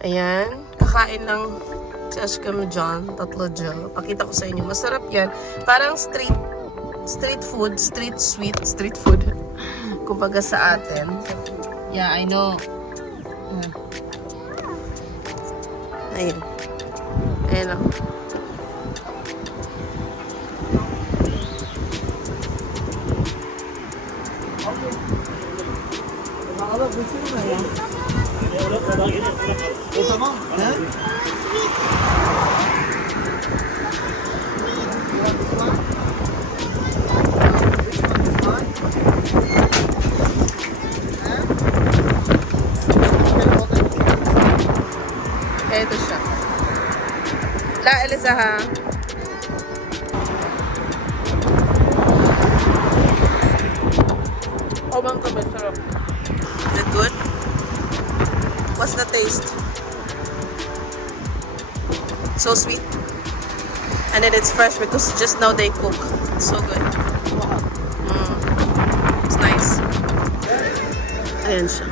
Ayan. Kakain lang si Ashcam John. Tatlo dyan. Pakita ko sa inyo. Masarap yan. Parang street food. Street food. Kumbaga sa atin. Yeah, I know. Ayun. Ayun lang. Tamam. He? Ito siya. La, Elisa ha. Oh, bang ito, sarap. Is it good? What's the taste? So sweet. And then it's fresh because just now they cook. It's so good. It's nice. Ayan siya.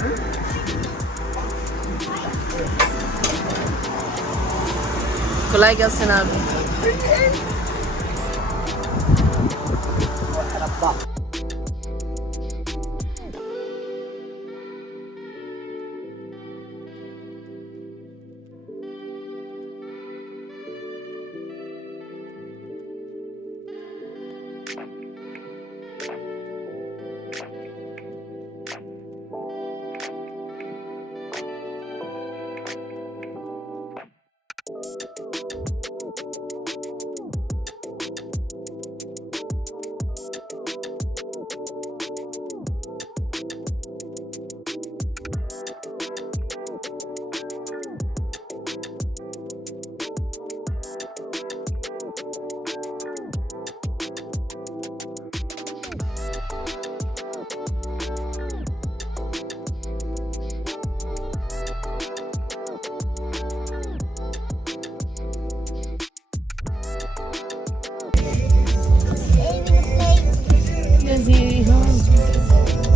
Kulay gal sinabi.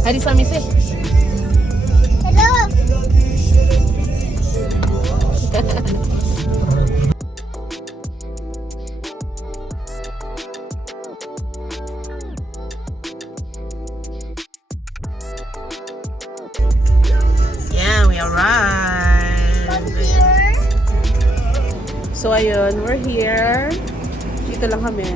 Hari Samise. Hello. Yeah, we arrived. Here. So ayun, we're here. Dito lang kami.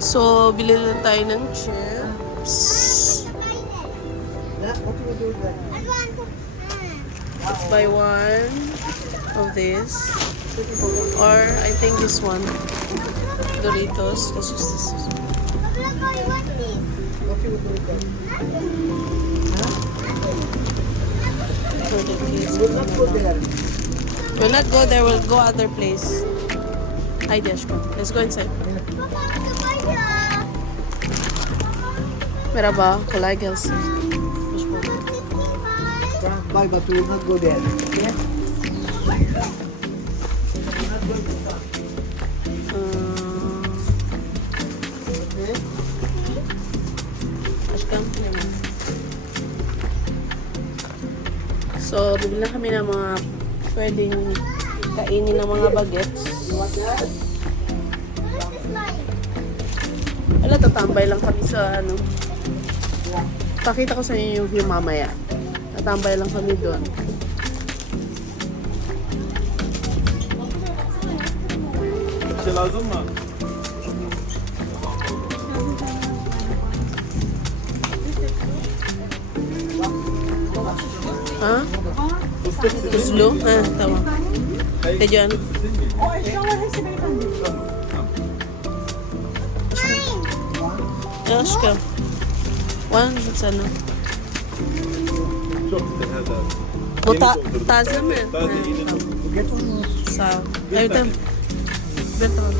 So, bili lang tayo ng chips. Buy one of this. Or, I think this one. Doritos. Let's use this. For the kids. We'll not go there. We'll go other place. Hi, Deshko. Let's go inside. Merhaba, kolay gelsin. Bye, but we will not go there. Okay? Ashkam. So, bibili na kami ng mga pwedeng kainin ng mga bagets. Wala, tatambay lang kami sa ano. Pakita ko sa inyo yung view mamaya. Tatambay lang kami doon. lazım mı? Ha? Tuzlo? Ha, tamam. Tecan. O eşyalar hepsi beyefendi. Aşkım. One, sana. Çok güzel her zaman. Bu Yeni doldurdum. taze mi? Taze Ha, yeni tamam. doldurdum. Sağ ol. Evet, tamam. Bir tamam.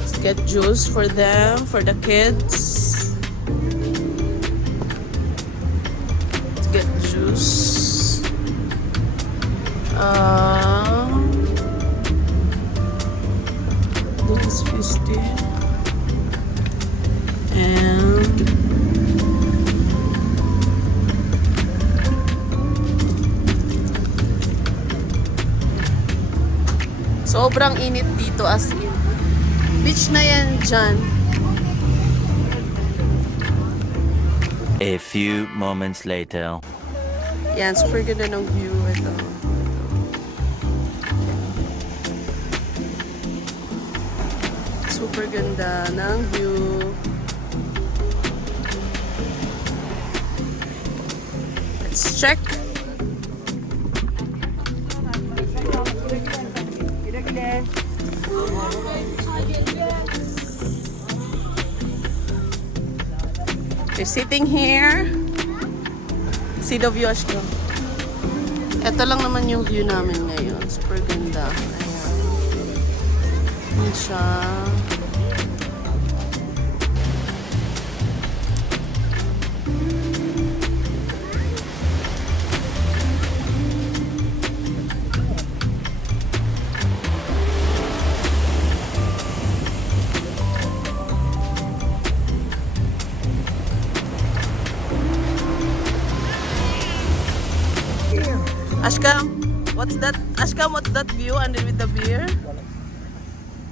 Let's get juice for them, for the kids. Let's get juice. This is 50. And Sobrang init dito as in. Beach na yan dyan. A few moments later. Yan, super ganda ng view. Ito. Super ganda ng view. Let's check. You're sitting here. See the view, Ashko. Ito lang naman yung view namin ngayon. Super ganda. Ayan. Ayan siya. Ashkam, what's that? Ashkam, what's that view under with the beer?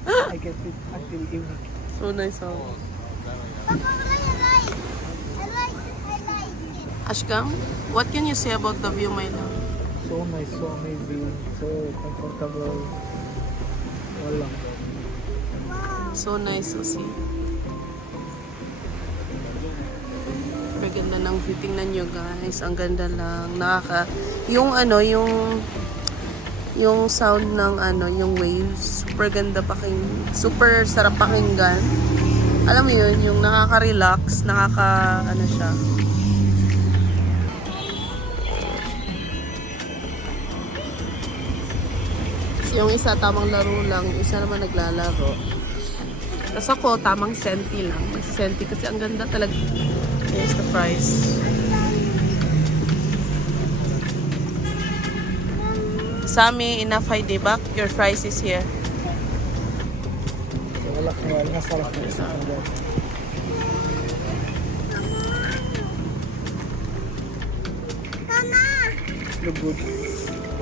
I can sit until evening. So nice, oh. Papa, I like it. Ashkam, what can you say about the view, my love? So nice, so amazing, so comfortable. Wala. So nice to see. Super ganda ng view. Tingnan nyo, guys. Ang ganda lang. Yung ano, yung sound ng ano, yung waves. Super ganda super sarap pakinggan. Alam mo yun, yung nakaka-relax, ano siya. Yung isa tamang laro lang, yung isa naman naglalaro. Tapos ako, tamang senti lang. Magsisenti kasi ang ganda talaga. Here's the price. Sami, enough high debak. Your price is here. Wala ko, wala na sarap na isa ko dyan. It's look good.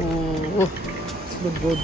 Oh. It's look good.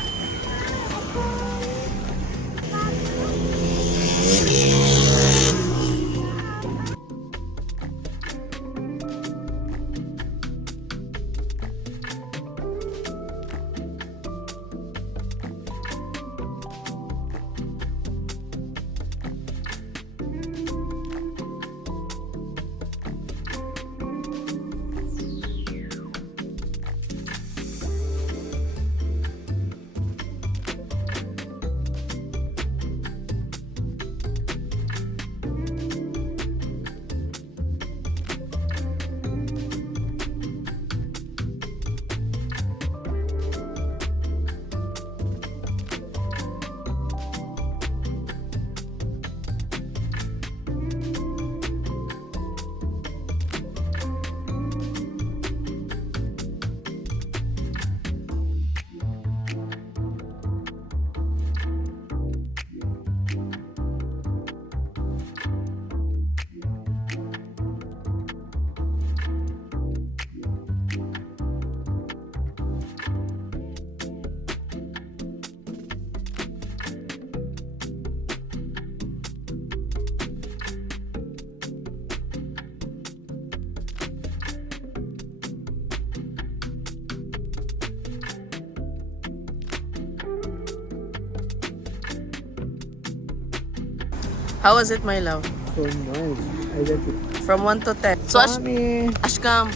How was it, my love? So nice. I like it. From 1 to 10. So, Mami, Ashkam,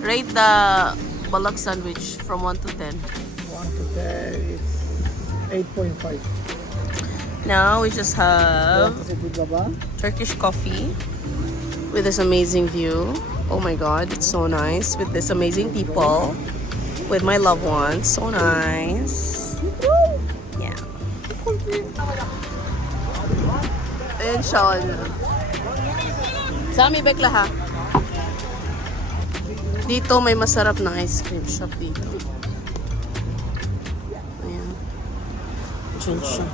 rate the balak sandwich from 1 to 10. 1 to 10, it's 8.5. Now, we just have Kasi good ba? Turkish coffee with this amazing view. Oh my god, it's so nice. With this amazing people. With my loved ones. So nice. Yeah. Ayan siya. Sami Bekla ha. Dito may masarap na ice cream shop dito. Ayan. Diyan siya.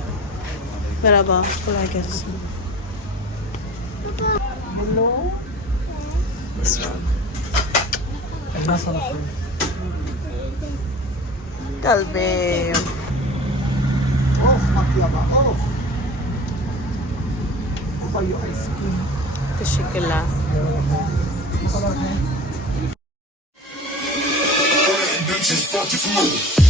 Pero ba? Wala guys. Hello? This one. Ay, masarap yun. Kalbe. Off, makyaba. Off. Ano ba yung ice cream? Kashikala. Masarap na. Bitches fucking smooth.